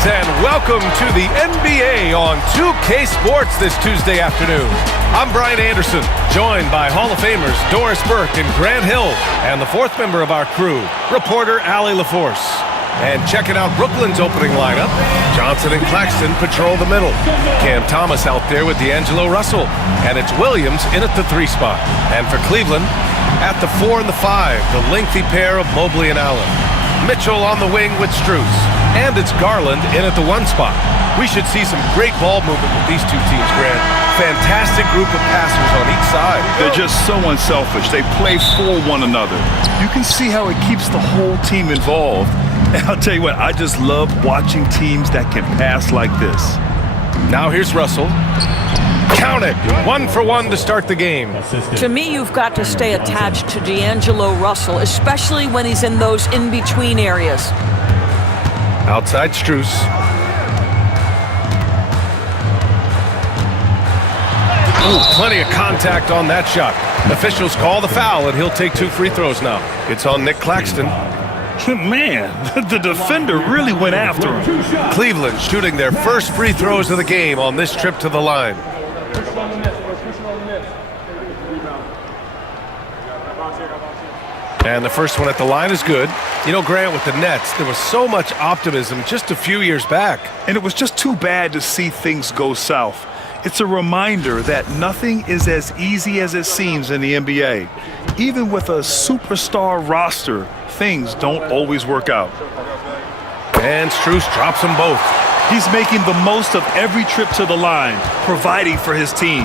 Greetings and welcome to the NBA on 2K Sports this Tuesday afternoon. I'm Brian Anderson, joined by Hall of Famers Doris Burke and Grant Hill, and the fourth member of our crew, reporter Allie LaForce. And checking out Brooklyn's opening lineup, Johnson and Claxton patrol the middle. Cam Thomas out there with D'Angelo Russell, and it's Williams in at the 3 spot. And for Cleveland, at the 4 and the 5, the lengthy pair of Mobley and Allen. Mitchell on the wing with Strus. And it's Garland in at the 1 spot. We should see some great ball movement with these two teams, Grant. Fantastic group of passers on each side. They're just so unselfish. They play for one another. You can see how it keeps the whole team involved. And I'll tell you what, I just love watching teams that can pass like this. Now here's Russell. Count it! 1 for 1 to start the game. To me, you've got to stay attached to D'Angelo Russell, especially when he's in those in-between areas. Outside Strus. Ooh, plenty of contact on that shot. Officials call the foul, and he'll take 2 free throws now. It's on Nick Claxton. Man, the defender really went after him. Cleveland shooting their first free throws of the game on this trip to the line. And the first one at the line is good. You know, Grant, with the Nets, there was so much optimism just a few years back. And it was just too bad to see things go south. It's a reminder that nothing is as easy as it seems in the NBA. Even with a superstar roster, things don't always work out. And Strus drops them both. He's making the most of every trip to the line, providing for his team.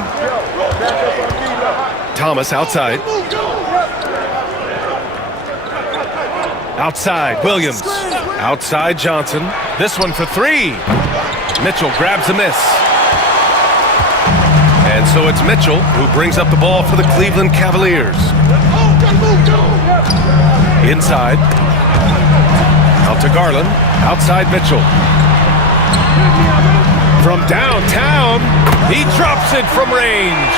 Thomas outside. Outside, Williams. Outside, Johnson. This one for 3. Mitchell grabs a miss. And so it's Mitchell who brings up the ball for the Cleveland Cavaliers. Inside. Out to Garland. Outside Mitchell. From downtown, he drops it from range.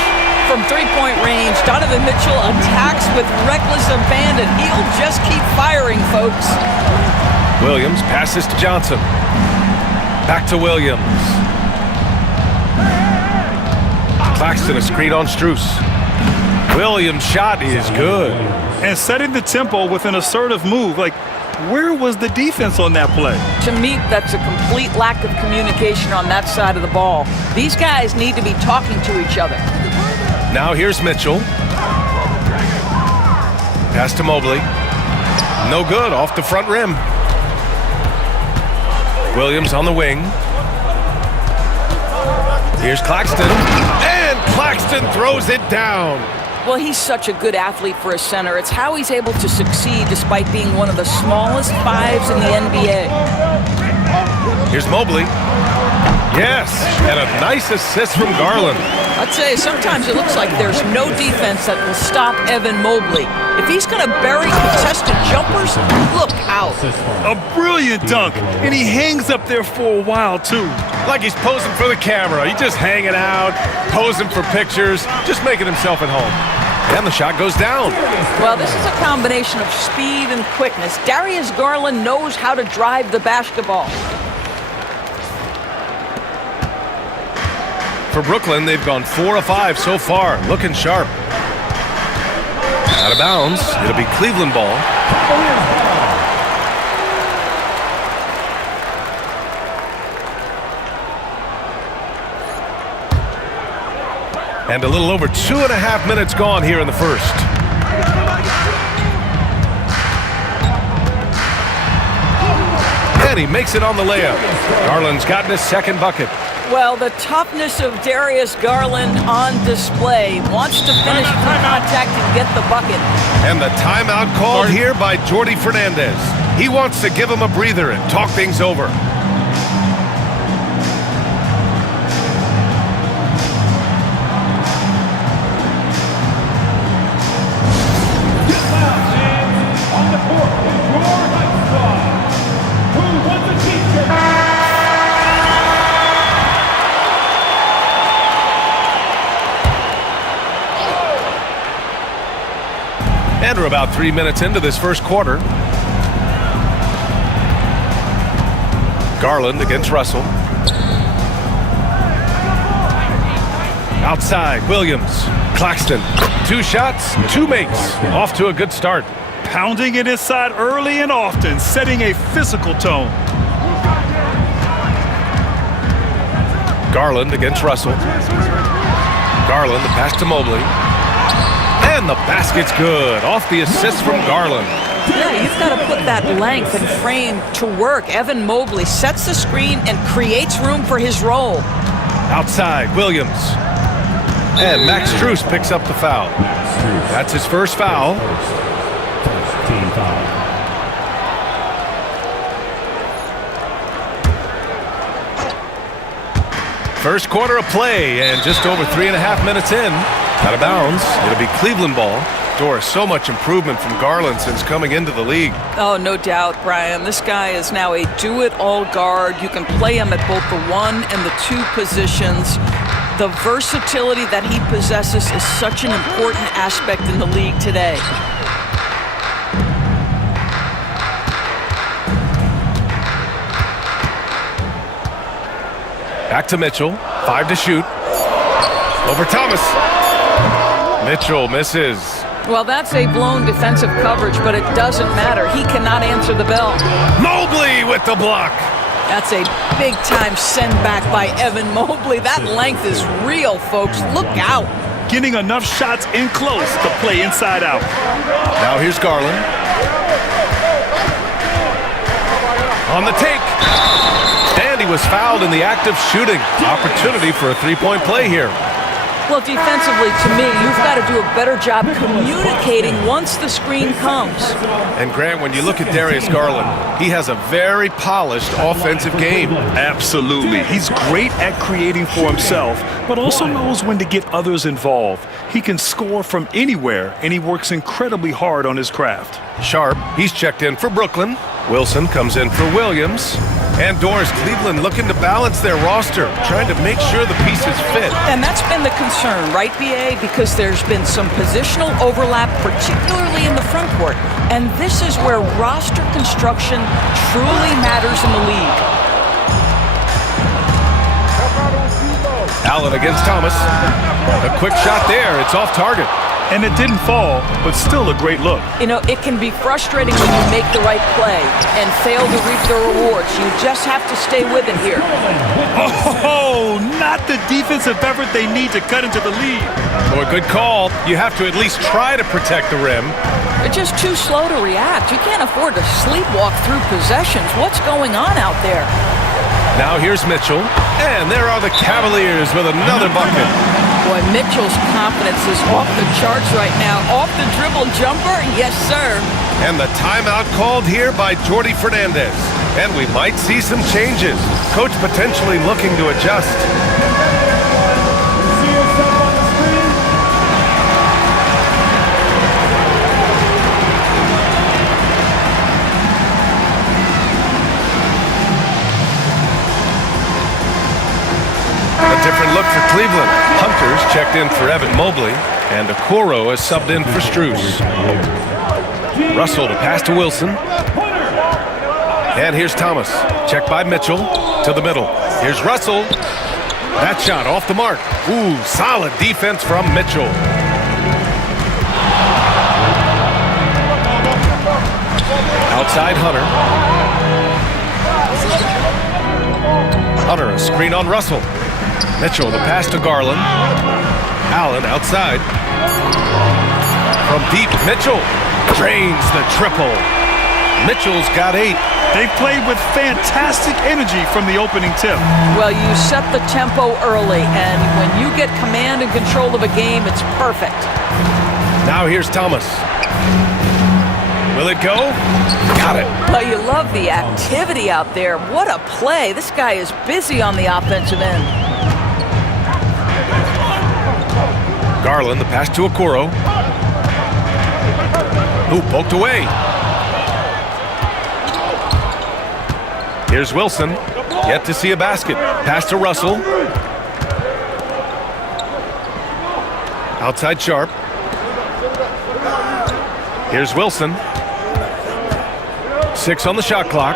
From three-point range, Donovan Mitchell attacks with reckless abandon. He'll just keep firing, folks. Williams passes to Johnson. Back to Williams. Claxton a screen on Strus. Williams' shot is good. And setting the tempo with an assertive move. Like, where was the defense on that play? To me, that's a complete lack of communication on that side of the ball. These guys need to be talking to each other. Now here's Mitchell. Pass to Mobley. No good, off the front rim. Williams on the wing. Here's Claxton. And Claxton throws it down. Well, he's such a good athlete for a center. It's how he's able to succeed despite being one of the smallest 5s in the NBA. Here's Mobley. Yes, and a nice assist from Garland. I'd say sometimes it looks like there's no defense that will stop Evan Mobley. If he's going to bury contested jumpers, look out. A brilliant dunk, and he hangs up there for a while, too. Like he's posing for the camera. He's just hanging out, posing for pictures, just making himself at home. And the shot goes down. Well, this is a combination of speed and quickness. Darius Garland knows how to drive the basketball. For Brooklyn, they've gone 4 of 5 so far, looking sharp. Out of bounds, it'll be Cleveland ball. And a little over 2.5 minutes gone here in the first. And he makes it on the layup. Garland's gotten his second bucket. Well, the toughness of Darius Garland on display. Wants to finish through contact and get the bucket. And the timeout called here by Jordi Fernandez. He wants to give him a breather and talk things over. And we're about 3 minutes into this first quarter. Garland against Russell. Outside, Williams. Claxton. 2 shots, 2 makes. Off to a good start. Pounding it inside early and often, setting a physical tone. Garland against Russell. Garland, the pass to Mobley. And the basket's good. Off the assist from Garland. Yeah, you've got to put that length and frame to work. Evan Mobley sets the screen and creates room for his role. Outside, Williams. And Max Strus picks up the foul. That's his first foul. Team foul. First quarter of play, and just over 3.5 minutes in. Out of bounds. It'll be Cleveland ball. Doris, so much improvement from Garland since coming into the league. Oh, no doubt, Brian. This guy is now a do-it-all guard. You can play him at both the 1 and the 2 positions. The versatility that he possesses is such an important aspect in the league today. Back to Mitchell. 5 to shoot. Over Thomas. Mitchell misses. Well, that's a blown defensive coverage, but it doesn't matter. He cannot answer the bell. Mobley with the block. That's a big-time send back by Evan Mobley. That length is real, folks. Look out. Getting enough shots in close to play inside out. Now here's Garland. On the take. And he was fouled in the act of shooting. Opportunity for a 3-point play here. Well, defensively, to me, you've got to do a better job communicating once the screen comes. And Grant, when you look at Darius Garland, he has a very polished offensive game. Absolutely. He's great at creating for himself, but also knows when to get others involved. He can score from anywhere, and he works incredibly hard on his craft. Sharp, he's checked in for Brooklyn. Wilson comes in for Williams. And Doris, Cleveland looking to balance their roster, trying to make sure the pieces fit. And that's been the concern, right, BA? Because there's been some positional overlap, particularly in the front court. And this is where roster construction truly matters in the league. Allen against Thomas. A quick shot there. It's off target. And it didn't fall, but still a great look. You know, it can be frustrating when you make the right play and fail to reap the rewards. You just have to stay with it here. Oh, not the defensive effort they need to cut into the lead. Oh, a good call. You have to at least try to protect the rim. They're just too slow to react. You can't afford to sleepwalk through possessions. What's going on out there? Now here's Mitchell. And there are the Cavaliers with another bucket. Boy, Mitchell's confidence is off the charts right now. Off the dribble jumper, yes, sir. And the timeout called here by Jordi Fernandez. And we might see some changes. Coach potentially looking to adjust. A different look for Cleveland. Hunter's checked in for Evan Mobley, and Okoro is subbed in for Strus. Russell to pass to Wilson. And here's Thomas. Checked by Mitchell to the middle. Here's Russell. That shot off the mark. Ooh, solid defense from Mitchell. Outside Hunter. Hunter, a screen on Russell. Mitchell, the pass to Garland. Allen outside. From deep, Mitchell drains the triple. Mitchell's got 8. They've played with fantastic energy from the opening tip. Well, you set the tempo early, and when you get command and control of a game, it's perfect. Now here's Thomas. Will it go? Got it. Well, you love the activity out there. What a play. This guy is busy on the offensive end. Garland, the pass to Okoro. Who poked away. Here's Wilson. Yet to see a basket. Pass to Russell. Outside Sharp. Here's Wilson. 6 on the shot clock.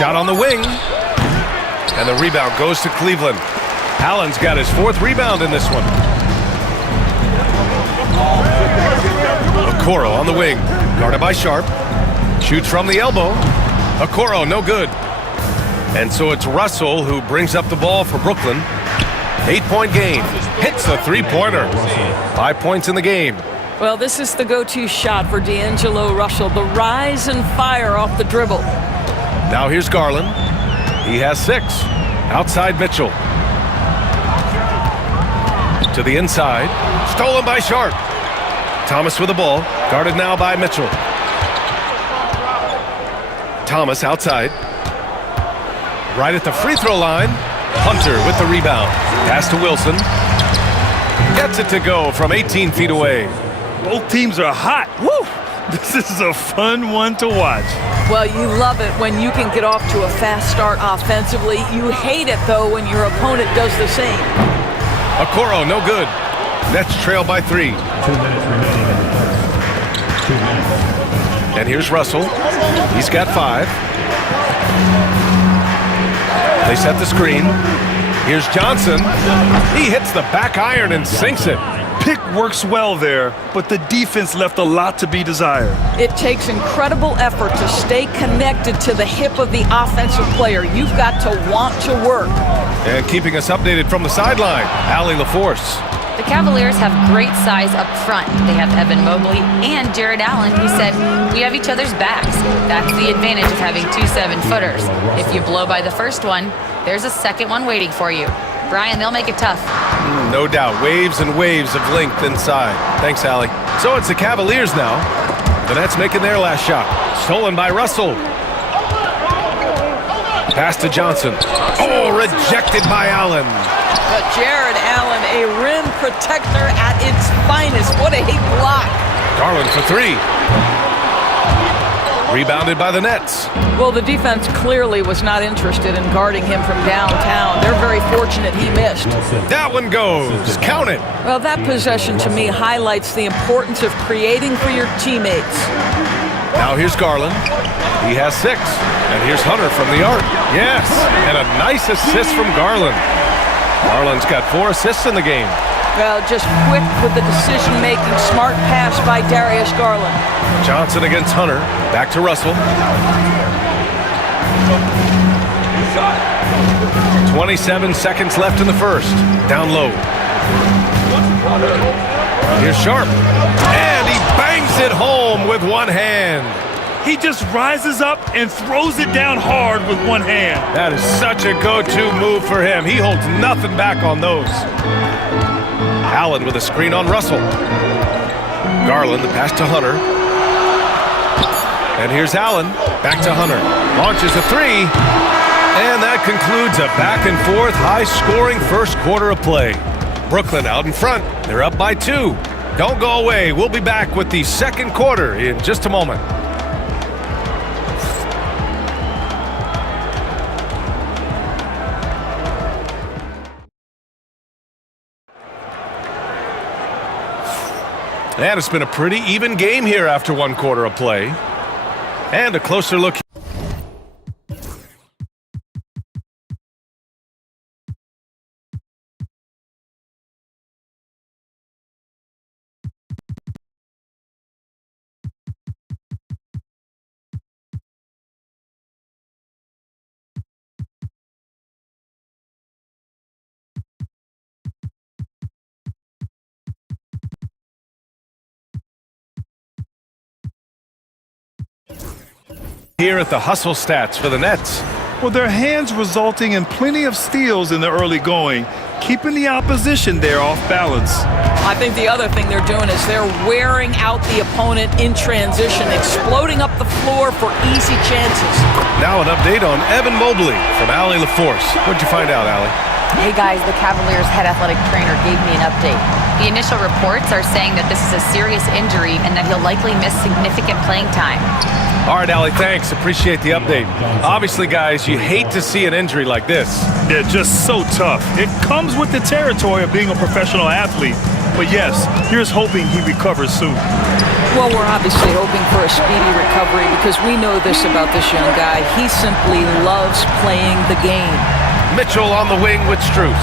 Shot on the wing. And the rebound goes to Cleveland. Allen's got his 4th rebound in this one. Okoro on the wing. Guarded by Sharp. Shoots from the elbow. Okoro, no good. And so it's Russell who brings up the ball for Brooklyn. 8-point game. Hits a 3-pointer. 5 points in the game. Well, this is the go-to shot for D'Angelo Russell. The rise and fire off the dribble. Now here's Garland. He has 6. Outside Mitchell. To the inside. Stolen by Sharp. Thomas with the ball. Guarded now by Mitchell. Thomas outside. Right at the free throw line. Hunter with the rebound. Pass to Wilson. Gets it to go from 18 feet away. Both teams are hot. Woo! This is a fun one to watch. Well, you love it when you can get off to a fast start offensively. You hate it, though, when your opponent does the same. Okoro, no good. Nets trail by 3. 2 minutes remaining in the first. 2 minutes. And here's Russell. He's got 5. They set the screen. Here's Johnson. He hits the back iron and sinks it. Pick works well there, but the defense left a lot to be desired. It takes incredible effort to stay connected to the hip of the offensive player. You've got to want to work. And keeping us updated from the sideline, Allie LaForce. The Cavaliers have great size up front. They have Evan Mobley and Jared Allen, who said, "We have each other's backs." That's the advantage of having 2 7-footers. If you blow by the first one, there's a second one waiting for you. Brian, they'll make it tough. No doubt. Waves and waves of length inside. Thanks, Allie. So it's the Cavaliers now. The Nets making their last shot. Stolen by Russell. Pass to Johnson. Oh, rejected by Allen. But Jared Allen, a rim protector at its finest. What a block. Garland for 3. Rebounded by the Nets. Well, the defense clearly was not interested in guarding him from downtown. They're very fortunate he missed. That one goes. Count it. Well, that possession to me highlights the importance of creating for your teammates. Now here's Garland. He has 6. And here's Hunter from the arc. Yes, and a nice assist from Garland. Garland's got 4 assists in the game. Well, just quick with the decision-making. Smart pass by Darius Garland. Johnson against Hunter. Back to Russell. 27 seconds left in the first. Down low. Here's Sharp. And he bangs it home with one hand. He just rises up and throws it down hard with one hand. That is such a go-to move for him. He holds nothing back on those. Allen with a screen on Russell. Garland, the pass to Hunter. And here's Allen, back to Hunter. Launches a 3. And that concludes a back-and-forth, high-scoring first quarter of play. Brooklyn out in front. They're up by 2. Don't go away. We'll be back with the second quarter in just a moment. And it's been a pretty even game here after 1 quarter of play. And a closer look. Here at the hustle stats for the Nets. Well, their hands resulting in plenty of steals in the early going, keeping the opposition there off balance. I think the other thing they're doing is they're wearing out the opponent in transition, exploding up the floor for easy chances. Now an update on Evan Mobley from Allie LaForce. What'd you find out, Allie? Hey guys, the Cavaliers head athletic trainer gave me an update. The initial reports are saying that this is a serious injury and that he'll likely miss significant playing time. All right, Allie, thanks. Appreciate the update. Obviously, guys, you hate to see an injury like this. They're just so tough. It comes with the territory of being a professional athlete. But yes, here's hoping he recovers soon. Well, we're obviously hoping for a speedy recovery because we know this about this young guy. He simply loves playing the game. Mitchell on the wing with Strus.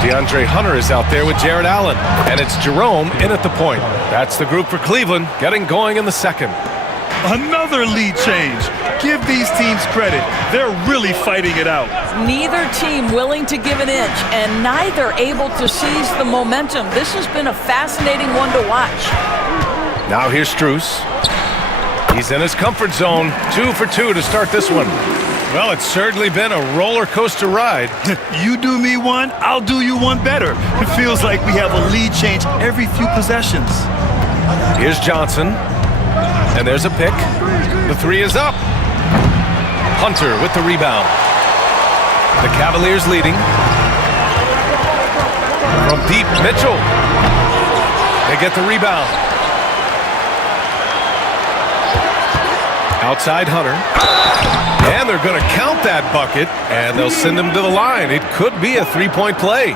DeAndre Hunter is out there with Jared Allen. And it's Jerome in at the point. That's the group for Cleveland, getting going in the second. Another lead change. Give these teams credit. They're really fighting it out. Neither team willing to give an inch, and neither able to seize the momentum. This has been a fascinating one to watch. Now here's Strus. He's in his comfort zone. 2 for 2 to start this one. Well, it's certainly been a roller coaster ride. You do me one, I'll do you one better. It feels like we have a lead change every few possessions. Here's Johnson. And there's a pick. The three is up. Hunter with the rebound. The Cavaliers leading. From deep, Mitchell. They get the rebound. Outside Hunter. And they're going to count that bucket, and they'll send him to the line. It could be a three-point play.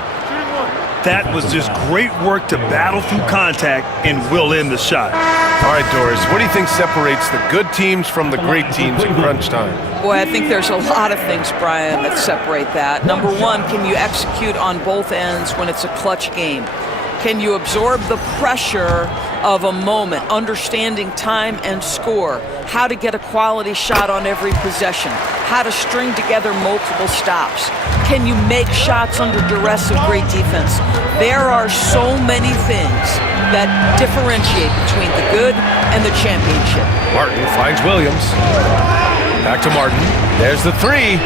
That was just great work to battle through contact and will in the shot. All right, Doris, what do you think separates the good teams from the great teams in crunch time? Boy, I think there's a lot of things, Brian, that separate that. Number one, can you execute on both ends when it's a clutch game? Can you absorb the pressure of a moment, understanding time and score, how to get a quality shot on every possession, how to string together multiple stops? Can you make shots under duress of great defense? There are so many things that differentiate between the good and the championship. Martin finds Williams. Back to Martin. There's the three.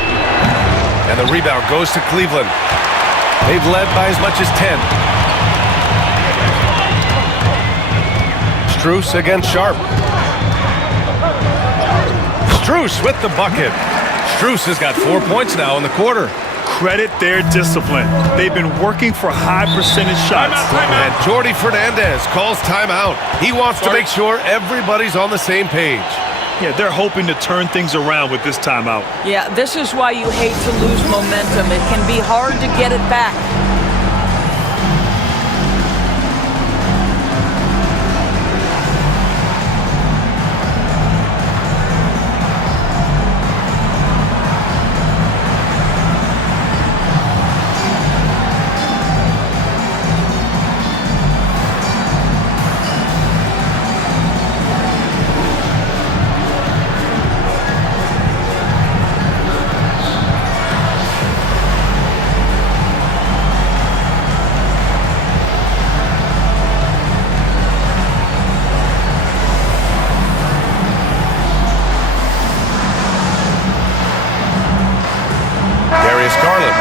And the rebound goes to Cleveland. They've led by as much as 10. Strus against Sharp. Strus with the bucket. Strus has got 4 points now in the quarter. Credit their discipline. They've been working for high percentage shots. And Jordi Fernandez calls timeout. He wants to make sure everybody's on the same page. Yeah, they're hoping to turn things around with this timeout. Yeah, this is why you hate to lose momentum. It can be hard to get it back.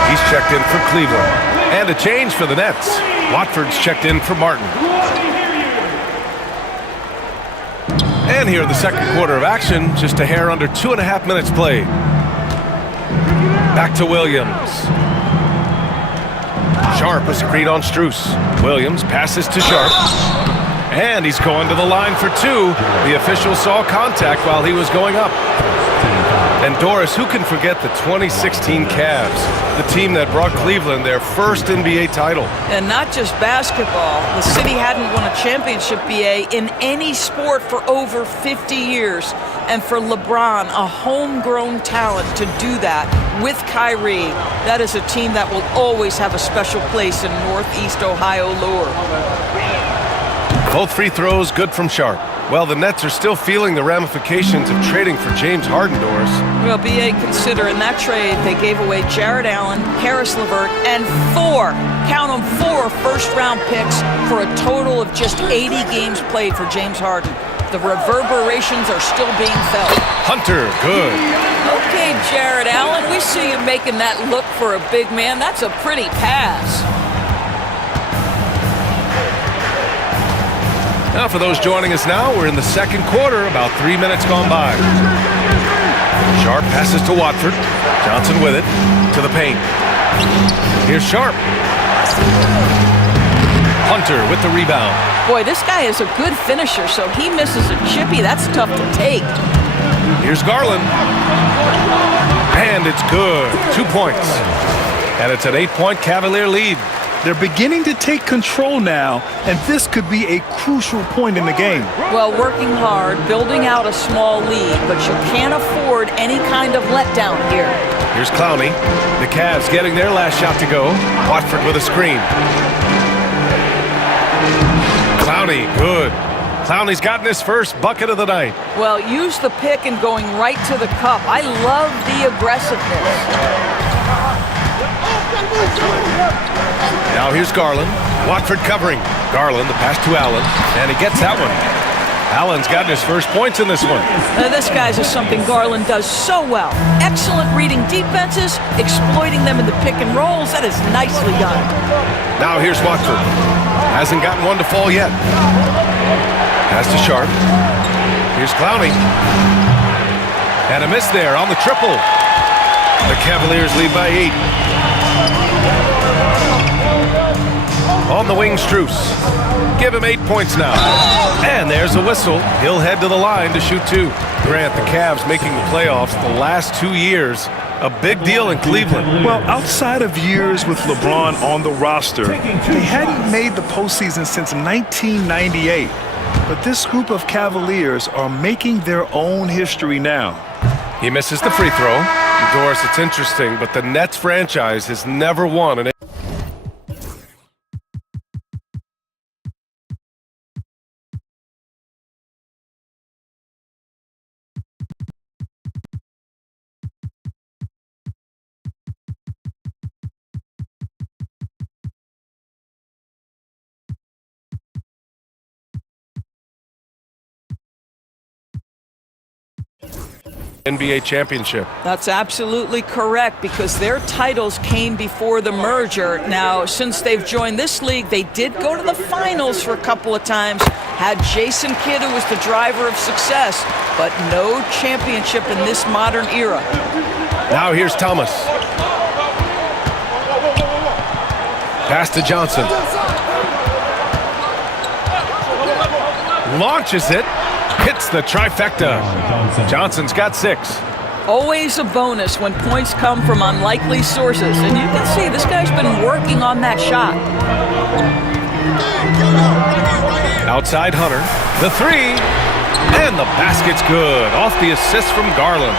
He's checked in for Cleveland. And a change for the Nets. Watford's checked in for Martin. And here in the second quarter of action, just a hair under 2.5 minutes played. Back to Williams. Sharp a screen on Strus. Williams passes to Sharp. And he's going to the line for two. The official saw contact while he was going up. And Doris, who can forget the 2016 Cavs, the team that brought Cleveland their first NBA title? And not just basketball. The city hadn't won a championship, BA, in any sport for over 50 years. And for LeBron, a homegrown talent, to do that with Kyrie, that is a team that will always have a special place in Northeast Ohio lore. Both free throws good from Sharp. Well, the Nets are still feeling the ramifications of trading for James Harden, Doris. Well, BA, consider in that trade they gave away Jared Allen, Harris LeVert, and four first-round picks for a total of just 80 games played for James Harden. The reverberations are still being felt. Hunter, good. Okay, Jared Allen, we see you making that look for a big man. That's a pretty pass. Now, for those joining us now, we're in the second quarter, about 3 minutes gone by. Sharp passes to Watford. Johnson with it to the paint. Here's Sharp. Hunter with the rebound. Boy, this guy is a good finisher, so he misses a chippy. That's tough to take. Here's Garland. And it's good. 2 points. And it's an 8-point Cavalier lead. They're beginning to take control now, and this could be a crucial point in the game. Well, working hard, building out a small lead, but you can't afford any kind of letdown here. Here's Clowney. The Cavs getting their last shot to go. Watford with a screen. Clowney, good. Clowney's gotten his first bucket of the night. Well, use the pick and going right to the cup. I love the aggressiveness. Now here's Garland. Watford covering. Garland, the pass to Allen, and he gets that one. Allen's gotten his first points in this one. This guy's is something Garland does so well. Excellent reading defenses, exploiting them in the pick and rolls. That is nicely done. Now here's Watford. Hasn't gotten one to fall yet. Pass to Sharp. Here's Clowney. And a miss there on the triple. The Cavaliers lead by 8. On the wing, Strus. Give him 8 points now. And there's a whistle. He'll head to the line to shoot 2. Grant, the Cavs making the playoffs the last 2 years. A big deal in Cleveland. Well, outside of years with LeBron on the roster, they hadn't made the postseason since 1998. But this group of Cavaliers are making their own history now. He misses the free throw. Doris, it's interesting, but the Nets franchise has never won an NBA championship. That's absolutely correct because their titles came before the merger. Now, since they've joined this league, they did go to the finals for a couple of times, had Jason Kidd, who was the driver of success, but no championship in this modern era. Now here's Thomas. Pass to Johnson. Launches it. Hits the trifecta. Johnson's got 6. Always a bonus when points come from unlikely sources. And you can see this guy's been working on that shot. Outside Hunter. The 3. And the basket's good. Off the assist from Garland.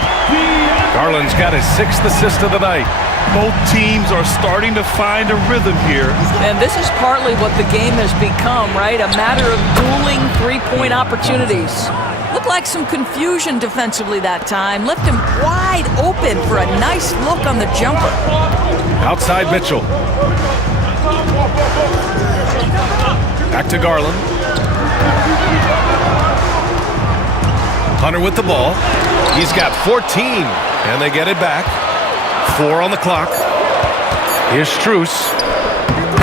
Garland's got his 6th assist of the night. Both teams are starting to find a rhythm here. And this is partly what the game has become, right? A matter of dueling three-point opportunities. Looked like some confusion defensively that time. Left him wide open for a nice look on the jumper. Outside Mitchell. Back to Garland. Hunter with the ball. He's got 14, and they get it back. 4 on the clock. Here's Strus.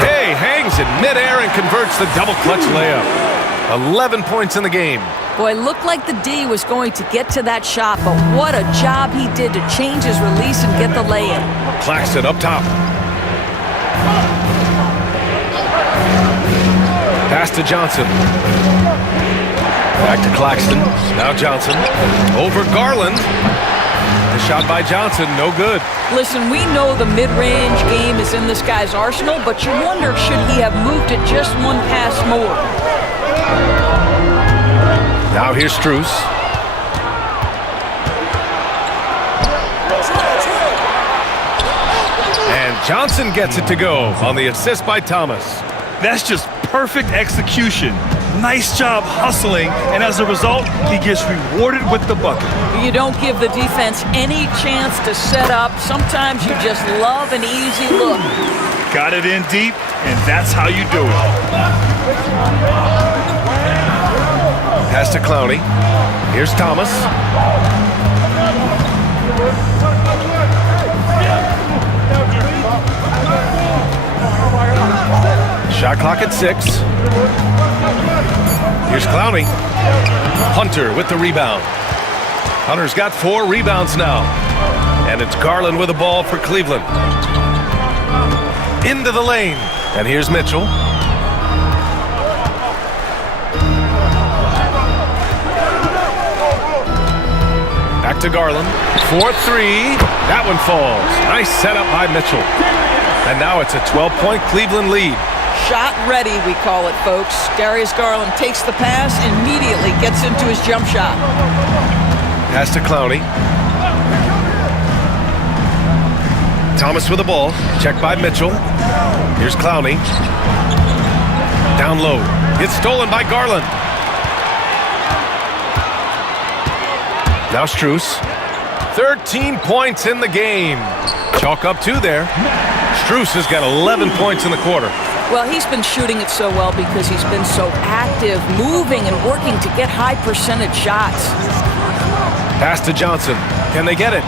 Hey, hangs in midair and converts the double clutch layup. 11 points in the game. Boy, looked like the D was going to get to that shot, but what a job he did to change his release and get the lay-in. Claxton up top. Pass to Johnson. Back to Claxton. Now Johnson. Over Garland. The shot by Johnson, no good. Listen, we know the mid-range game is in this guy's arsenal, but you wonder should he have moved it just one pass more. Now here's Strus. And Johnson gets it to go on the assist by Thomas. That's just perfect execution. Nice job hustling, and as a result, he gets rewarded with the bucket. You don't give the defense any chance to set up. Sometimes you just love an easy look. Got it in deep, and that's how you do it. Pass to Clowney. Here's Thomas. Shot clock at 6. Here's Clowney. Hunter with the rebound. Hunter's got 4 rebounds now. And it's Garland with the ball for Cleveland. Into the lane. And here's Mitchell. Back to Garland. 4-3. That one falls. Nice setup by Mitchell. And now it's a 12-point Cleveland lead. Shot ready, we call it, folks. Darius Garland takes the pass, immediately gets into his jump shot. Pass to Clowney. Thomas with the ball. Checked by Mitchell. Here's Clowney. Down low. Gets stolen by Garland. Now Strus. 13 points in the game. Chalk up 2 there. Strus has got 11 points in the quarter. Well, he's been shooting it so well because he's been so active, moving and working to get high percentage shots. Pass to Johnson. Can they get it?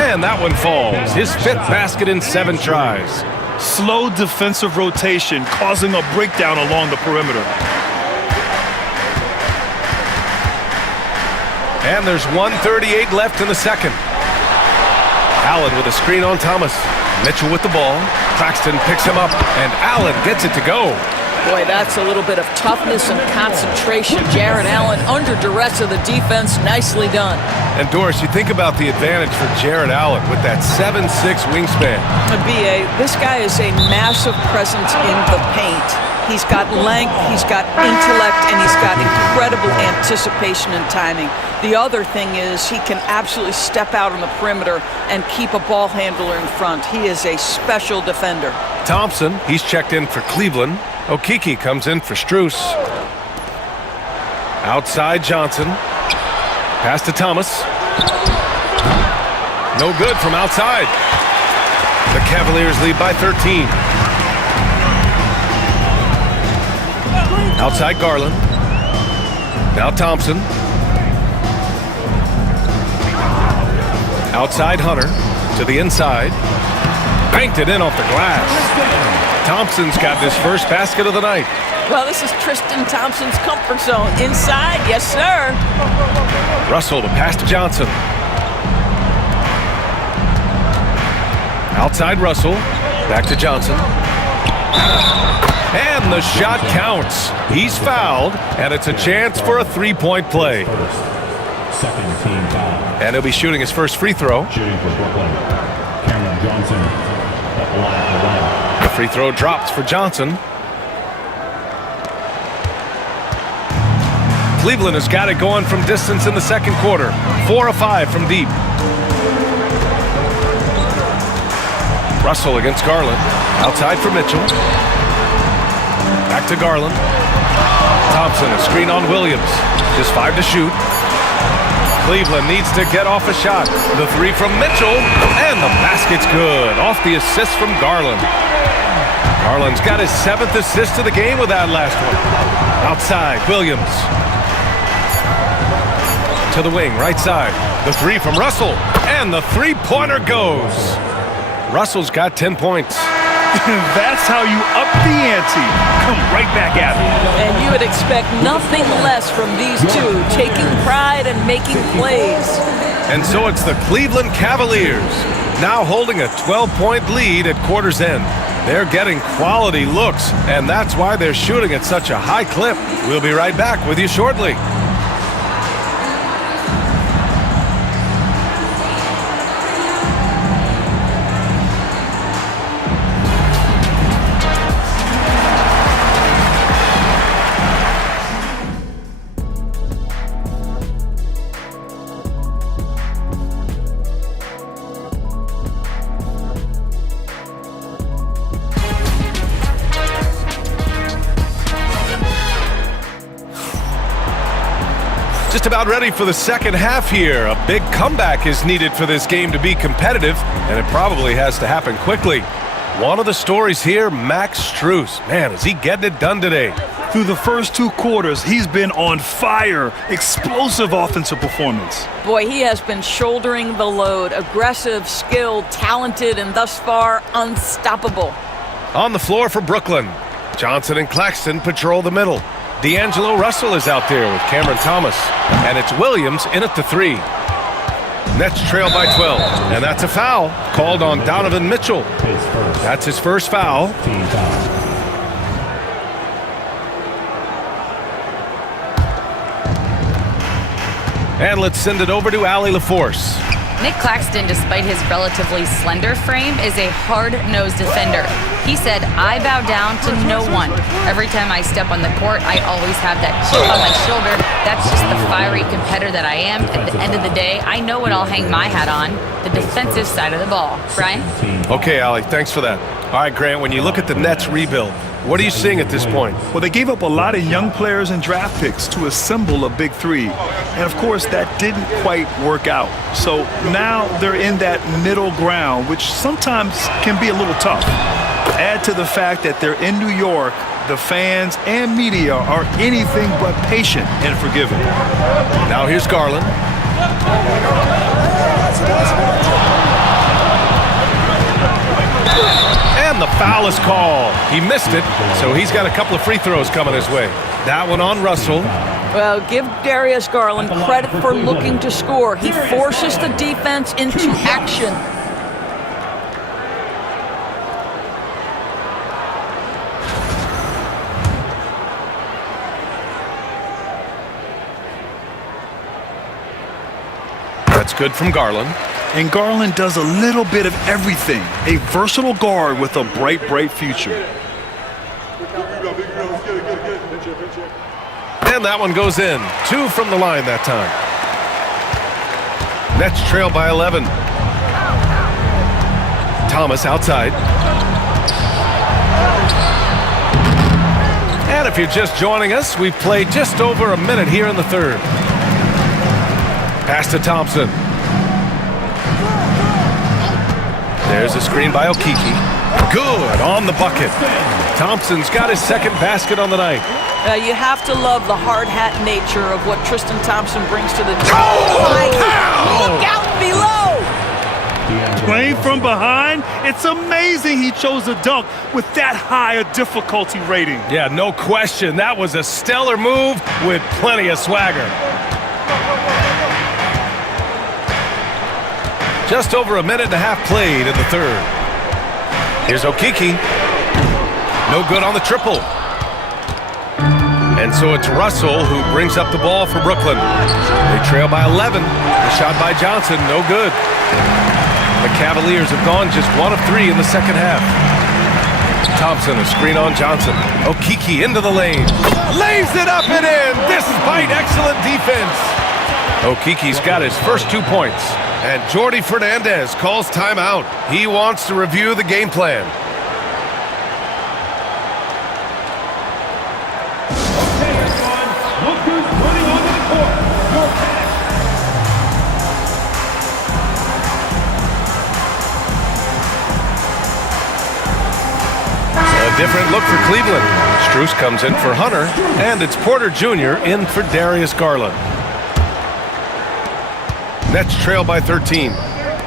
And that one falls. His 5th basket in 7 tries. Slow defensive rotation causing a breakdown along the perimeter. And there's 1:38 left in the second. Allen with a screen on Thomas. Mitchell with the ball. Claxton picks him up, and Allen gets it to go. Boy, that's a little bit of toughness and concentration. Jared Allen under duress of the defense. Nicely done. And Doris, you think about the advantage for Jared Allen with that 7'6" wingspan. B.A., this guy is a massive presence in the paint. He's got length, he's got intellect, and he's got incredible anticipation and timing. The other thing is he can absolutely step out on the perimeter and keep a ball handler in front. He is a special defender. Thompson, he's checked in for Cleveland. Okeke comes in for Strus. Outside Johnson. Pass to Thomas. No good from outside. The Cavaliers lead by 13. Outside Garland. Now Thompson. Outside Hunter. To the inside. Banked it in off the glass. Thompson's got his first basket of the night. Well, this is Tristan Thompson's comfort zone. Inside, yes, sir. Russell to pass to Johnson. Outside Russell. Back to Johnson. And the shot counts. He's fouled, and it's a chance for a 3-point play. Second team foul. And he'll be shooting his first free throw. Shooting for Brooklyn, Cameron Johnson at the line for one. The free throw drops for Johnson. Cleveland has got it going from distance in the second quarter. 4 of 5 from deep. Russell against Garland. Outside for Mitchell. Back to Garland. Thompson, a screen on Williams. Just 5 to shoot. Cleveland needs to get off a shot. The 3 from Mitchell, and the basket's good. Off the assist from Garland. Garland's got his 7th assist of the game with that last one. Outside, Williams. To the wing, right side. The 3 from Russell, and the 3-pointer goes. Russell's got 10 points. That's how you up the ante. Come right back at it. And you would expect nothing less from these two, taking pride and making plays. And so it's the Cleveland Cavaliers, now holding a 12-point lead at quarter's end. They're getting quality looks, and that's why they're shooting at such a high clip. We'll be right back with you shortly. Just about ready for the second half here. A big comeback is needed for this game to be competitive, and it probably has to happen quickly. One of the stories here, Max Strus. Man, is he getting it done today? Through the first 2 quarters, he's been on fire. Explosive offensive performance. Boy, he has been shouldering the load. Aggressive, skilled, talented, and thus far, unstoppable. On the floor for Brooklyn, Johnson and Claxton patrol the middle. D'Angelo Russell is out there with Cameron Thomas. And it's Williams in at the 3. Nets trail by 12. And that's a foul called on Donovan Mitchell. That's his first foul. Team foul. And let's send it over to Allie LaForce. Nick Claxton, despite his relatively slender frame, is a hard-nosed defender. He said, "I bow down to no one. Every time I step on the court, I always have that chip on my shoulder. That's just the fiery competitor that I am. At the end of the day, I know what I'll hang my hat on, the defensive side of the ball." Brian? Okay, Allie, thanks for that. All right, Grant, when you look at the Nets rebuild, what are you seeing at this point? Well, they gave up a lot of young players and draft picks to assemble a big three. And, of course, that didn't quite work out. So now they're in that middle ground, which sometimes can be a little tough. Add to the fact that they're in New York, the fans and media are anything but patient and forgiving. Now here's Garland. And the foul is called. He missed it, so he's got a couple of free throws coming his way. That one on Russell. Well, give Darius Garland credit for looking to score. He forces the defense into action. That's good from Garland. And Garland does a little bit of everything. A versatile guard with a bright, bright future. And that one goes in. 2 from the line that time. Nets trail by 11. Thomas outside. And if you're just joining us, we've played just over a minute here in the third. Pass to Thompson. There's a screen by Okeke. Good on the bucket. Thompson's got his second basket on the night. You have to love the hard hat nature of what Tristan Thompson brings to the team. Look out below! Playing from behind, it's amazing he chose a dunk with that high a difficulty rating. Yeah, no question. That was a stellar move with plenty of swagger. Just over a minute and a half played in the third. Here's Okeke. No good on the triple. And so it's Russell who brings up the ball for Brooklyn. They trail by 11. The shot by Johnson, no good. The Cavaliers have gone just 1 of 3 in the second half. Thompson, a screen on Johnson. Okeke into the lane. Lays it up and in, despite excellent defense. Okeke's got his first 2 points. And Jordi Fernandez calls timeout. He wants to review the game plan. Okay, everyone. Look who's running onto the court. Your pass. A different look for Cleveland. Strus comes in for Hunter, and it's Porter Jr. in for Darius Garland. Nets trail by 13.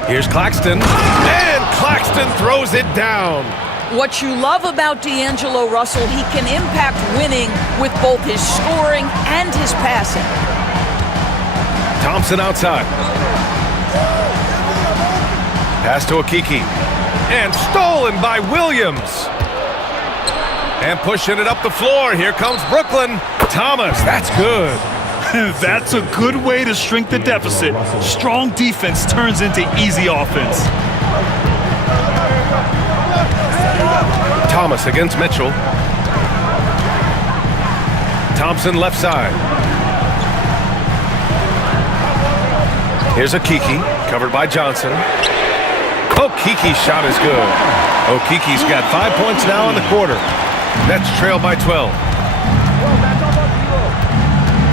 Here's Claxton, and Claxton throws it down. What you love about D'Angelo Russell, he can impact winning with both his scoring and his passing. Thompson outside. Pass to Okeke. And stolen by Williams. And pushing it up the floor. Here comes Brooklyn. Thomas, that's good. That's a good way to shrink the deficit. Strong defense turns into easy offense. Thomas against Mitchell. Thompson left side. Here's Okeke, covered by Johnson. Okeke's shot is good. Okeke's got 5 points now in the quarter. Nets trail by 12.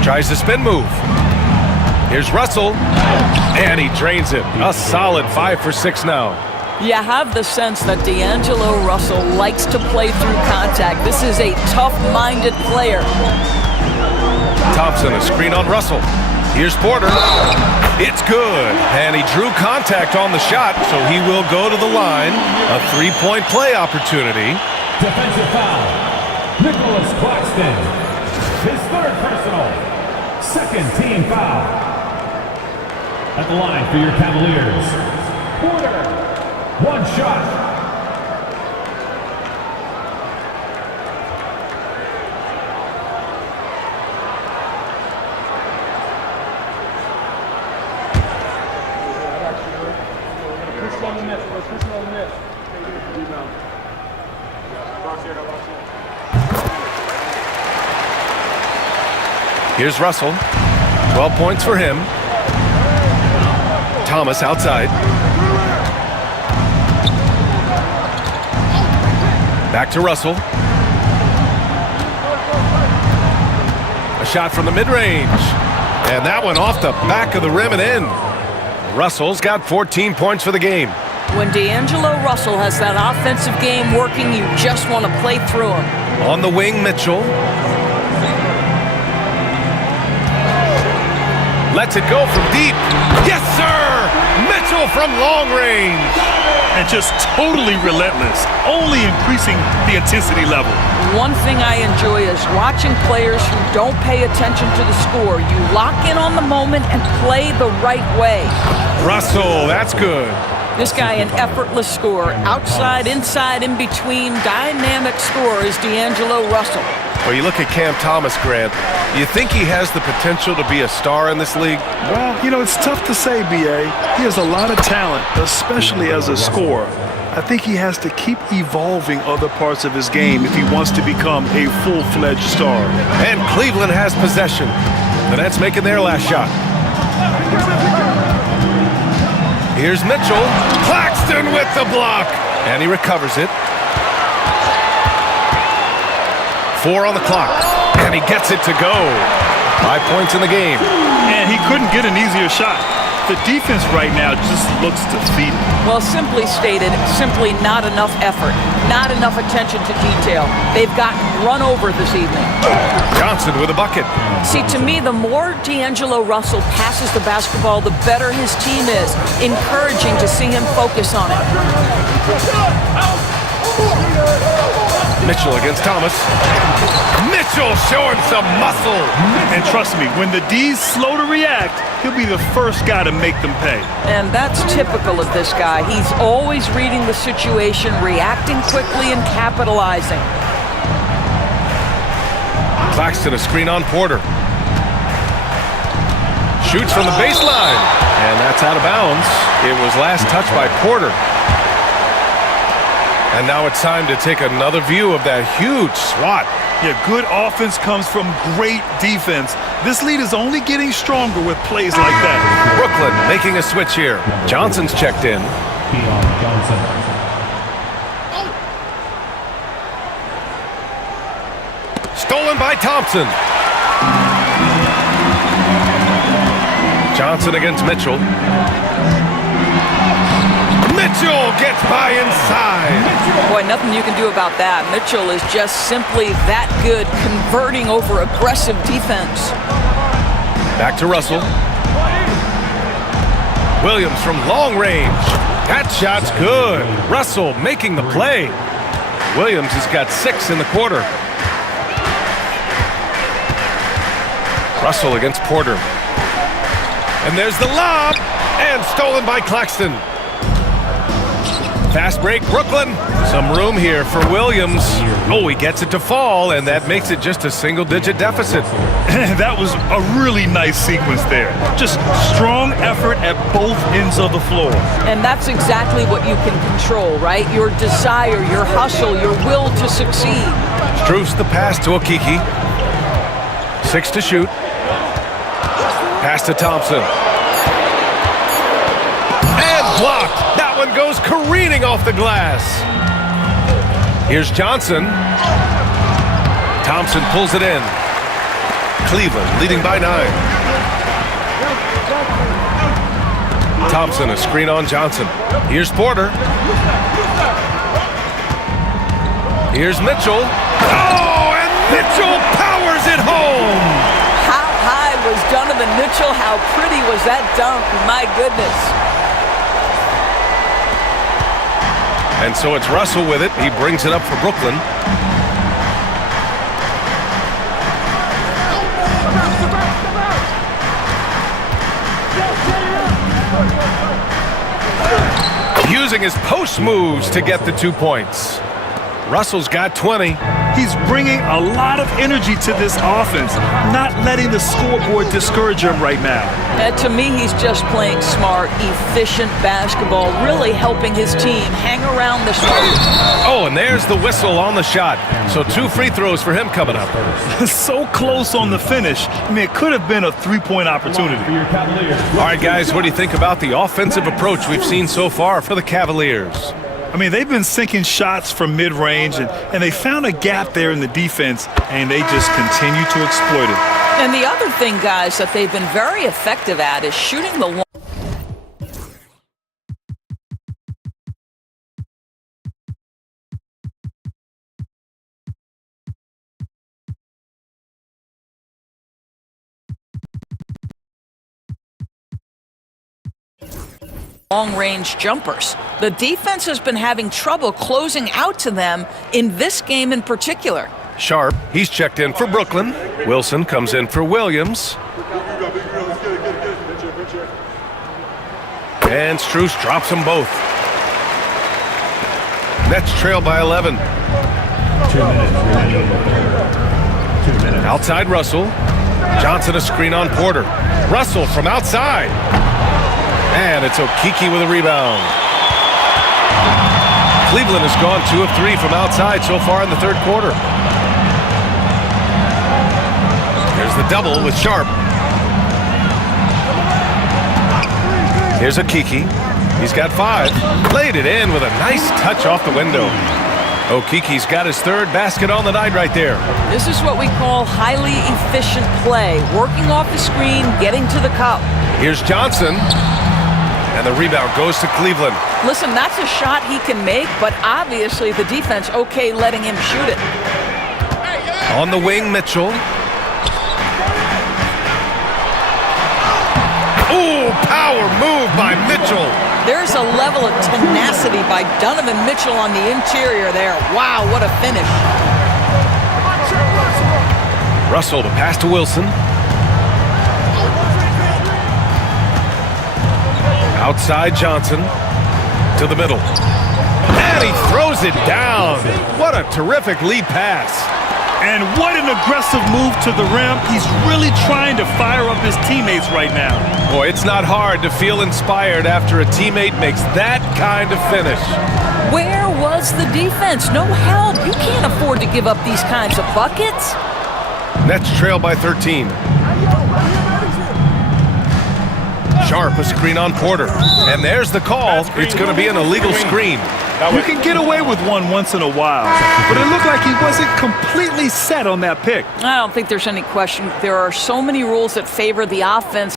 Tries the spin move. Here's Russell, and he drains it. A solid 5 for 6 now. You have the sense that D'Angelo Russell likes to play through contact. This is a tough-minded player. Thompson, a screen on Russell. Here's Porter. It's good, and he drew contact on the shot, so he will go to the line. A 3-point play opportunity. Defensive foul. Nicholas Claxton. His third personal. Second team foul. At the line for your Cavaliers. Porter. 1 shot. Here's Russell. 12 points for him. Thomas outside. Back to Russell. A shot from the mid-range. And that one off the back of the rim and in. Russell's got 14 points for the game. When D'Angelo Russell has that offensive game working, you just want to play through him. On the wing, Mitchell. Lets it go from deep. Yes, sir! Mitchell from long range. And just totally relentless, only increasing the intensity level. One thing I enjoy is watching players who don't pay attention to the score. You lock in on the moment and play the right way. Russell, that's good. This guy, an effortless scorer. Outside, inside, in between, dynamic scorer is D'Angelo Russell. Well, you look at Cam Thomas, Grant. You think he has the potential to be a star in this league? Well, you know, it's tough to say, B.A. He has a lot of talent, especially as a scorer. I think he has to keep evolving other parts of his game if he wants to become a full-fledged star. And Cleveland has possession. The Nets making their last shot. Here's Mitchell. Claxton with the block. And he recovers it. 4 on the clock. And he gets it to go. 5 points in the game. And he couldn't get an easier shot. The defense right now just looks defeated. Well, simply stated, simply not enough effort, not enough attention to detail. They've gotten run over this evening. Johnson with a bucket. See, to me, the more D'Angelo Russell passes the basketball, the better his team is. Encouraging to see him focus on it. Mitchell against Thomas. Mitchell showing some muscle. And trust me, when the D's slow to react, he'll be the first guy to make them pay. And that's typical of this guy. He's always reading the situation, reacting quickly, and capitalizing. Claxton, a screen on Porter. Shoots from the baseline. And that's out of bounds. It was last touched by Porter. And now it's time to take another view of that huge swat. Yeah, good offense comes from great defense. This lead is only getting stronger with plays like that. Brooklyn making a switch here. Johnson's checked in. Johnson. Stolen by Thompson. Johnson against Mitchell. Mitchell gets by inside. Boy, nothing you can do about that. Mitchell is just simply that good, converting over aggressive defense. Back to Russell. Williams from long range. That shot's good. Russell making the play. Williams has got 6 in the quarter. Russell against Porter. And there's the lob. And stolen by Claxton. Fast break, Brooklyn. Some room here for Williams. Oh, he gets it to fall, and that makes it just a single-digit deficit. That was a really nice sequence there. Just strong effort at both ends of the floor. And that's exactly what you can control, right? Your desire, your hustle, your will to succeed. Struce the pass to Okiki. 6 to shoot. Pass to Thompson. And blocked. That one goes careening off the glass. Here's Johnson. Thompson pulls it in. Cleveland leading by 9. Thompson, a screen on Johnson. Here's Porter. Here's Mitchell. Oh, and Mitchell powers it home. How high was Donovan Mitchell? How pretty was that dunk? My goodness. And so it's Russell with it. He brings it up for Brooklyn. Using his post moves to get the 2 points. Russell's got 20. He's bringing a lot of energy to this offense, not letting the scoreboard discourage him right now. To me, he's just playing smart, efficient basketball, really helping his team hang around this one. Oh, and there's the whistle on the shot. So 2 free throws for him coming up. So close on the finish. I mean, it could have been a three-point opportunity. All right, guys, what do you think about the offensive approach we've seen so far for the Cavaliers? I mean, they've been sinking shots from mid-range, and they found a gap there in the defense, and they just continue to exploit it. And the other thing, guys, that they've been very effective at is shooting the long-range jumpers. The defense has been having trouble closing out to them in this game in particular. Sharp, he's checked in for Brooklyn. Wilson comes in for Williams. And Strus drops them both. Nets trail by 11. 2 minutes remaining in the third. 2 minutes. Outside Russell. Johnson a screen on Porter. Russell from outside. And it's Okeke with a rebound. Cleveland has gone 2 of 3 from outside so far in the third quarter. There's the double with Sharp. Here's Okeke. He's got 5. Laid it in with a nice touch off the window. Okeke's got his 3rd basket on the night right there. This is what we call highly efficient play. Working off the screen, getting to the cup. Here's Johnson. And the rebound goes to Cleveland. Listen, that's a shot he can make, but obviously the defense okay letting him shoot it. On the wing, Mitchell. Ooh, power move by Mitchell. There's a level of tenacity by Donovan Mitchell on the interior there. Wow, what a finish. Russell to pass to Wilson. Outside Johnson to the middle. And he throws it down. What a terrific lead pass. And what an aggressive move to the rim. He's really trying to fire up his teammates right now. Boy, it's not hard to feel inspired after a teammate makes that kind of finish. Where was the defense? No help. You can't afford to give up these kinds of buckets. Nets trail by 13. Sharp a screen on Porter. And there's the call. It's going to be an illegal screen. You can get away with one once in a while, but it looked like he wasn't completely set on that pick. I don't think there's any question. There are so many rules that favor the offense.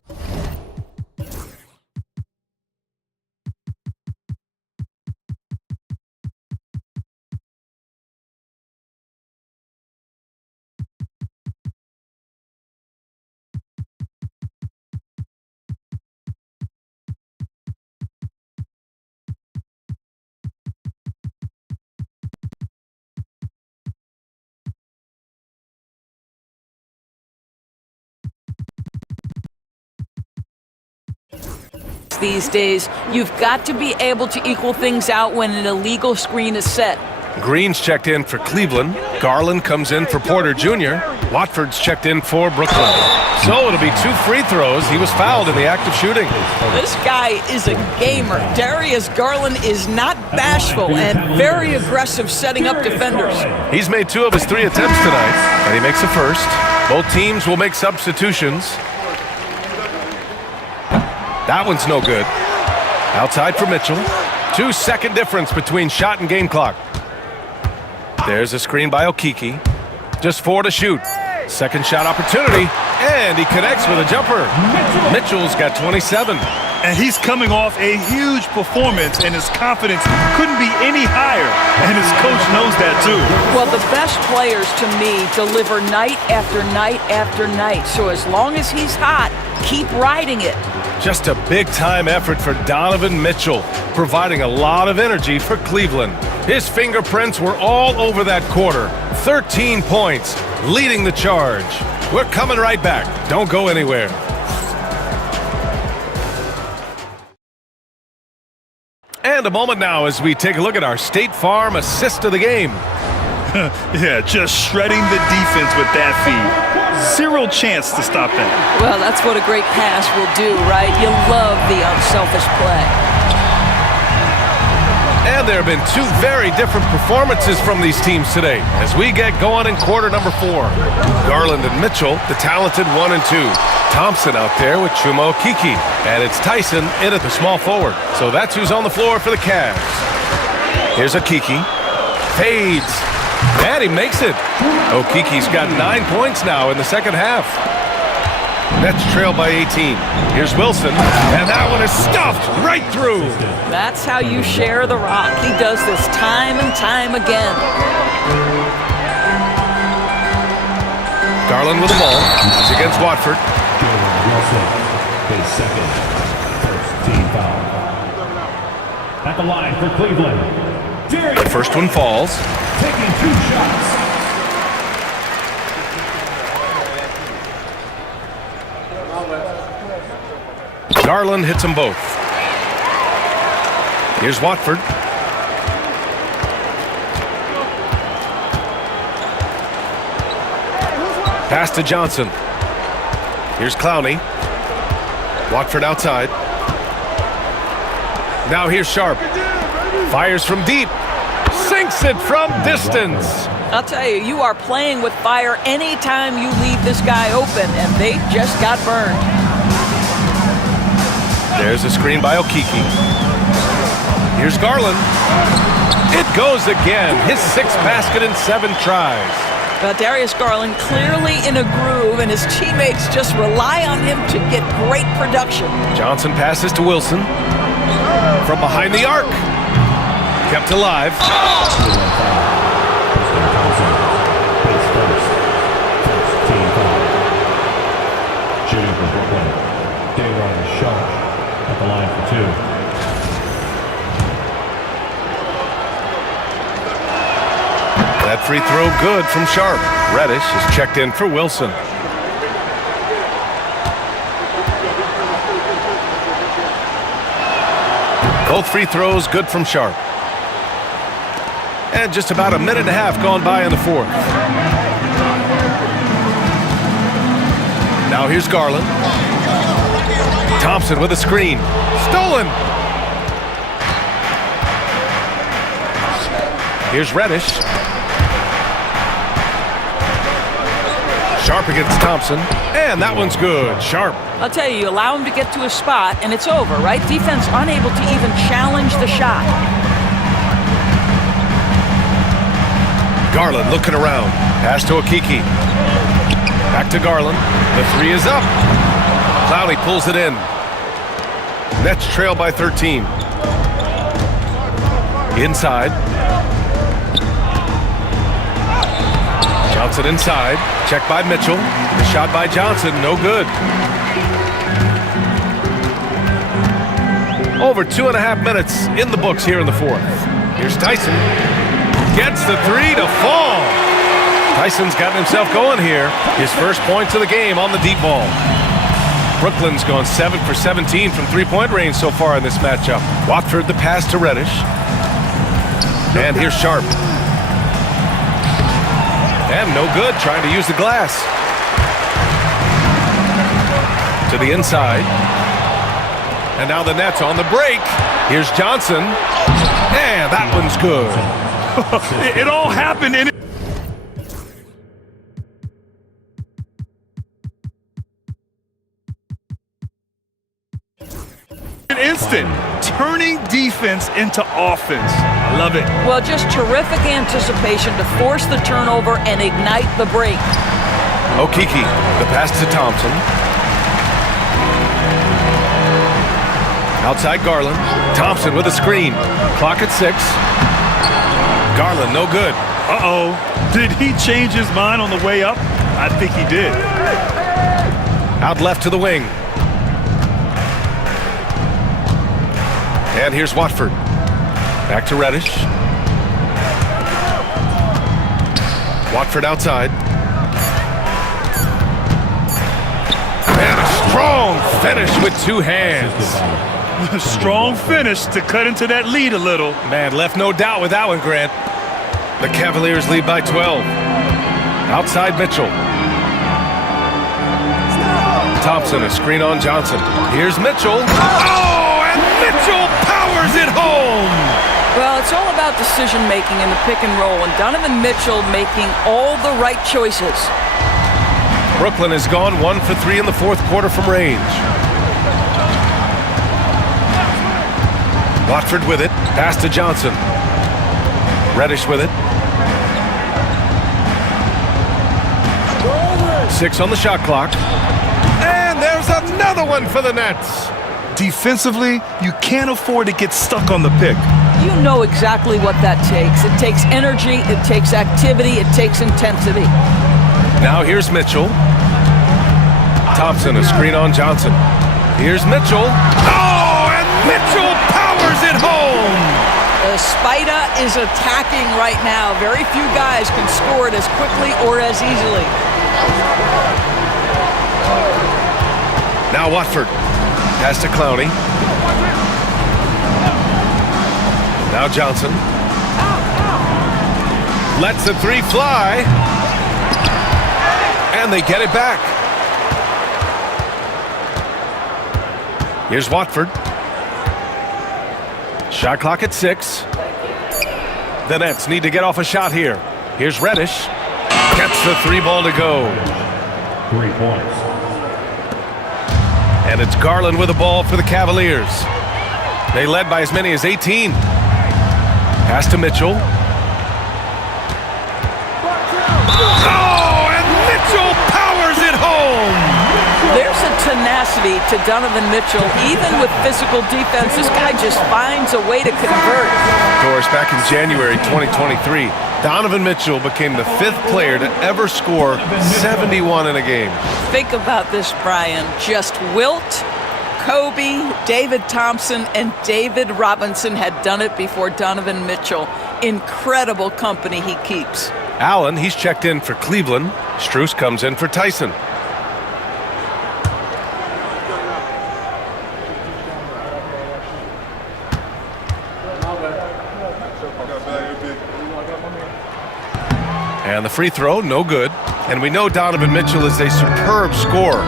These days, you've got to be able to equal things out when an illegal screen is set. Green's checked in for Cleveland. Garland comes in for Porter Jr. Watford's checked in for Brooklyn. So it'll be 2 free throws. He was fouled in the act of shooting. This guy is a gamer. Darius Garland is not bashful and very aggressive setting up defenders. He's made 2 of his 3 attempts tonight, and he makes a first. Both teams will make substitutions. That one's no good. Outside for Mitchell. 2-second difference between shot and game clock. There's a screen by Okeke. Just 4 to shoot. Second shot opportunity, and he connects with a jumper. Mitchell's got 27. And he's coming off a huge performance, and his confidence couldn't be any higher, and his coach knows that too. Well, the best players, to me, deliver night after night after night. So as long as he's hot, keep riding it. Just a big-time effort for Donovan Mitchell, providing a lot of energy for Cleveland. His fingerprints were all over that quarter. 13 points, leading the charge. We're coming right back. Don't go anywhere. And a moment now as we take a look at our State Farm assist of the game. Yeah, just shredding the defense with that feed. Zero chance to stop that. Well, that's what a great pass will do, right? You love the unselfish play. And there have been two very different performances from these teams today as we get going in quarter number 4. Garland and Mitchell, the talented 1 and 2. Thompson out there with Chuma Okeke. And it's Tyson in at the small forward. So that's who's on the floor for the Cavs. Here's Okeke. Fades. And he makes it. Okeke's got 9 points now in the second half. Nets trail by 18. Here's Wilson, and that one is stuffed right through. That's how you share the rock. He does this time and time again. Garland with the ball. It's against Watford. Wilson, his second, first team foul. At the line for Cleveland. The first one falls. Taking 2 shots. Garland hits them both. Here's Watford. Pass to Johnson. Here's Clowney. Watford outside. Now here's Sharp. Fires from deep. Sinks it from distance. I'll tell you, you are playing with fire anytime you leave this guy open, and they just got burned. There's a screen by Okeke. Here's Garland. It goes again. His 6th basket in 7 tries. Darius Garland clearly in a groove, and his teammates just rely on him to get great production. Johnson passes to Wilson. From behind the arc. Kept alive. Shooting for Brooklyn. Day 1 shot. At the line for 2. That free throw good from Sharp. Reddish is checked in for Wilson. Both free throws good from Sharp. And just about a minute and a half gone by in the 4th. Now here's Garland. Thompson with a screen. Stolen. Here's Reddish. Sharp against Thompson. And that one's good. Sharp. I'll tell you, you allow him to get to a spot, and it's over, right? Defense unable to even challenge the shot. Garland looking around. Pass to Okeke. Back to Garland. The 3 is up. Clowney pulls it in. Nets trail by 13. Inside. Johnson inside. Check by Mitchell. The shot by Johnson. No good. Over 2.5 minutes in the books here in the 4th. Here's Tyson. Gets the 3 to fall. Tyson's gotten himself going here. His first points of the game on the deep ball. Brooklyn's gone 7 for 17 from 3-point range so far in this matchup. Watford the pass to Reddish. And here's Sharp. And no good, trying to use the glass. To the inside. And now the Nets on the break. Here's Johnson. And that one's good. It all happened in an instant, turning defense into offense. I love it. Well, just terrific anticipation to force the turnover and ignite the break. Okeke, the pass to Thompson. Outside Garland. Thompson with a screen. Clock at 6. Garland, no good. Uh-oh. Did he change his mind on the way up? I think he did. Out left to the wing. And here's Watford. Back to Reddish. Watford outside. And a strong finish with 2 hands. Strong finish to cut into that lead a little. Man, left no doubt with that one, Grant. The Cavaliers lead by 12. Outside Mitchell. Thompson, a screen on Johnson. Here's Mitchell. Oh, and Mitchell powers it home! Well, it's all about decision-making in the pick and roll, and Donovan Mitchell making all the right choices. Brooklyn has gone 1 for 3 in the fourth quarter from range. Watford with it. Pass to Johnson. Reddish with it. 6 on the shot clock. And there's another one for the Nets. Defensively, you can't afford to get stuck on the pick. You know exactly what that takes. It takes energy, it takes activity, it takes intensity. Now here's Mitchell. Thompson, a screen on Johnson. Here's Mitchell. Oh, and Mitchell powers it home! The Spider is attacking right now. Very few guys can score it as quickly or as easily. Now Watford. Pass to Clowney. Now Johnson. Lets the three fly. And they get it back. Here's Watford. Shot clock at 6. The Nets need to get off a shot here. Here's Reddish. Gets the 3 ball to go. 3 points. And it's Garland with the ball for the Cavaliers. They led by as many as 18. Pass to Mitchell. Oh, and Mitchell powers it home! There's a tenacity to Donovan Mitchell. Even with physical defense, this guy just finds a way to convert. Doris, back in January 2023, Donovan Mitchell became the 5th player to ever score 71 in a game. Think about this, Brian. Just Wilt, Kobe, David Thompson, and David Robinson had done it before Donovan Mitchell. Incredible company he keeps. Allen, he's checked in for Cleveland. Strus comes in for Tyson. And the free throw, no good. And we know Donovan Mitchell is a superb scorer.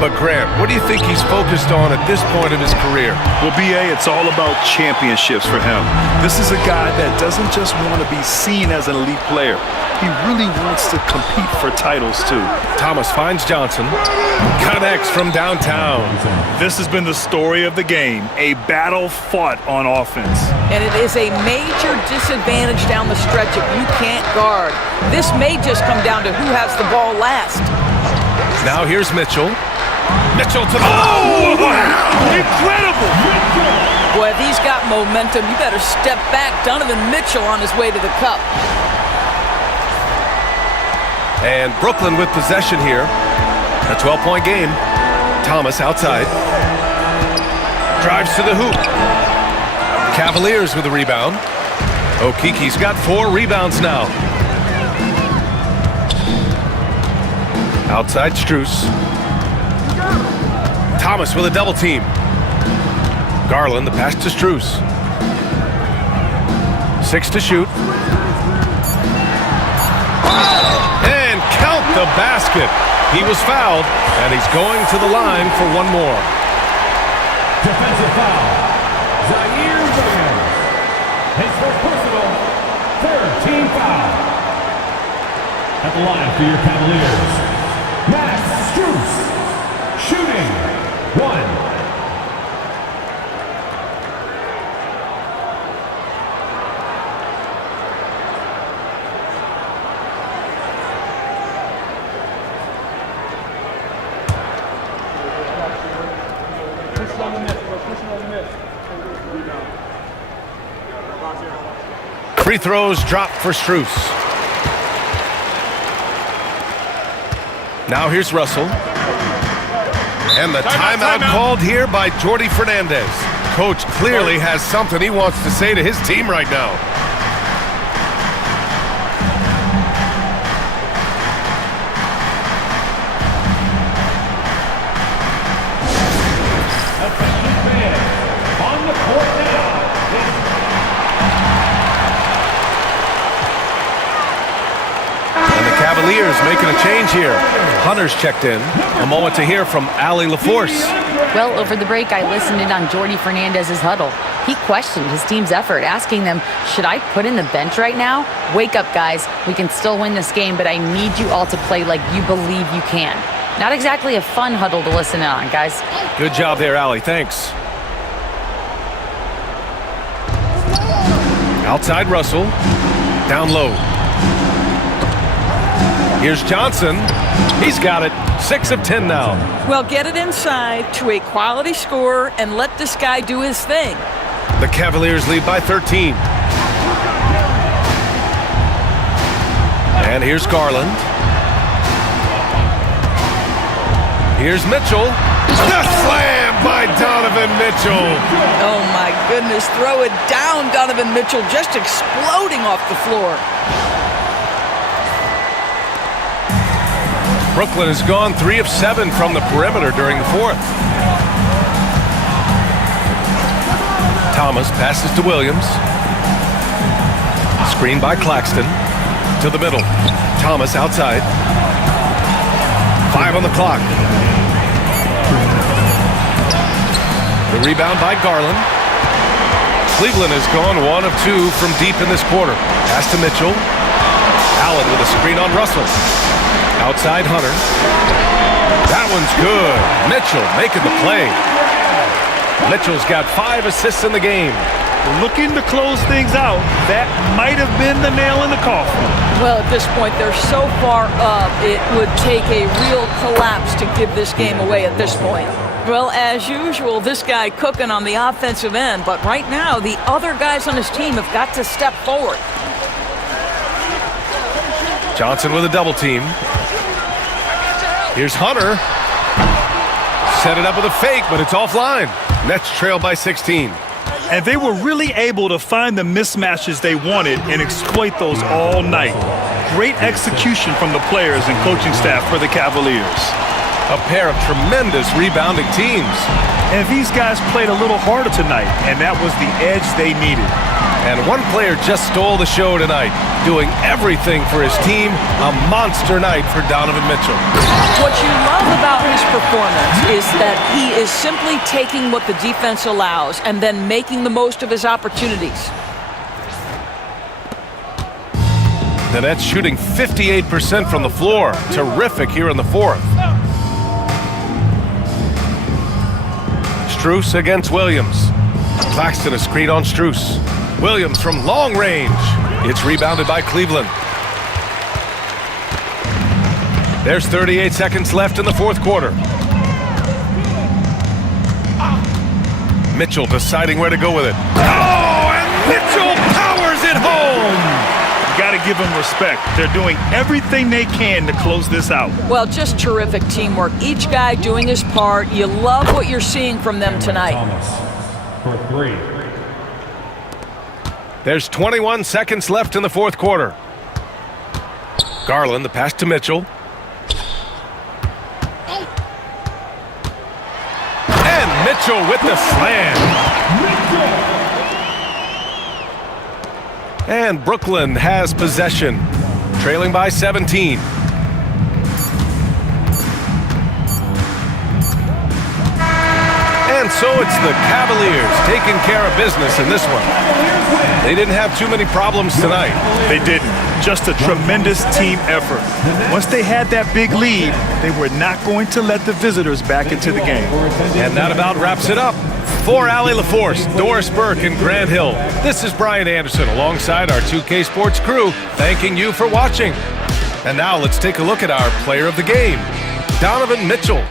But Grant, what do you think he's focused on at this point of his career? Well, B.A., it's all about championships for him. This is a guy that doesn't just want to be seen as an elite player. He really wants to compete for titles, too. Thomas finds Johnson. Connects from downtown. This has been the story of the game, a battle fought on offense. And it is a major disadvantage down the stretch if you can't guard. This may just come down to who has the ball last. Now here's Mitchell. Mitchell to the... Oh! Wow! Incredible! Boy, if he's got momentum, you better step back. Donovan Mitchell on his way to the cup. And Brooklyn with possession here. A 12-point game. Thomas outside. Drives to the hoop. Cavaliers with a rebound. Okiki's got 4 rebounds now. Outside Strus. Thomas with a double team. Garland, the pass to Strus. 6 to shoot. And count the basket. He was fouled, and he's going to the line for one more. Defensive foul. Zaire Williams. His first personal, 3rd team foul. At the line for your Cavaliers, Max Strus. Shooting, 1. Free throws drop for Strus. Now here's Russell. And the timeout called here by Jordi Fernandez. Coach clearly has something he wants to say to his team right now. On the court now. Cavaliers making a change here. Hunter's checked in. A moment to hear from Allie LaForce. Well, over the break, I listened in on Jordy Fernandez's huddle. He questioned his team's effort, asking them, should I put in the bench right now? Wake up, guys. We can still win this game, but I need you all to play like you believe you can. Not exactly a fun huddle to listen in on, guys. Good job there, Allie. Thanks. Outside Russell. Down low. Here's Johnson. He's got it. 6 of 10 now. Well, get it inside to a quality scorer and let this guy do his thing. The Cavaliers lead by 13. And here's Garland. Here's Mitchell. The slam by Donovan Mitchell. Oh, my goodness. Throw it down, Donovan Mitchell, just exploding off the floor. Brooklyn has gone 3 of 7 from the perimeter during the fourth. Thomas passes to Williams. Screen by Claxton. To the middle. Thomas outside. 5 on the clock. The rebound by Garland. Cleveland has gone 1 of 2 from deep in this quarter. Pass to Mitchell. Allen with a screen on Russell. Outside Hunter. That one's good. Mitchell making the play. Mitchell's got 5 assists in the game. Looking to close things out. That might have been the nail in the coffin. Well, at this point, they're so far up, it would take a real collapse to give this game away at this point. Well, as usual, this guy cooking on the offensive end, but right now, the other guys on his team have got to step forward. Johnson with a double team. Here's Hunter. Set it up with a fake, but it's offline. Nets trail by 16. And they were really able to find the mismatches they wanted and exploit those all night. Great execution from the players and coaching staff for the Cavaliers. A pair of tremendous rebounding teams. And these guys played a little harder tonight, and that was the edge they needed. And one player just stole the show tonight, doing everything for his team. A monster night for Donovan Mitchell. What you love about his performance is that he is simply taking what the defense allows and then making the most of his opportunities. The Nets shooting 58% from the floor. Terrific here in the fourth. Strus against Williams. Claxton a screen on Strus. Williams from long range. It's rebounded by Cleveland. There's 38 seconds left in the fourth quarter. Mitchell deciding where to go with it. Oh, and Mitchell powers it home! Got to give them respect. They're doing everything they can to close this out. Well, just terrific teamwork. Each guy doing his part. You love what you're seeing from them tonight. Thomas for 3. There's 21 seconds left in the fourth quarter. Garland, the pass to Mitchell. And Mitchell with the slam. And Brooklyn has possession, trailing by 17. And so it's the Cavaliers taking care of business in this one. They didn't have too many problems tonight. They didn't. Just a tremendous team effort. Once they had that big lead, they were not going to let the visitors back into the game. And that about wraps it up. For Allie LaForce, Doris Burke, and Grant Hill, this is Brian Anderson alongside our 2K Sports crew, thanking you for watching. And now let's take a look at our player of the game, Donovan Mitchell.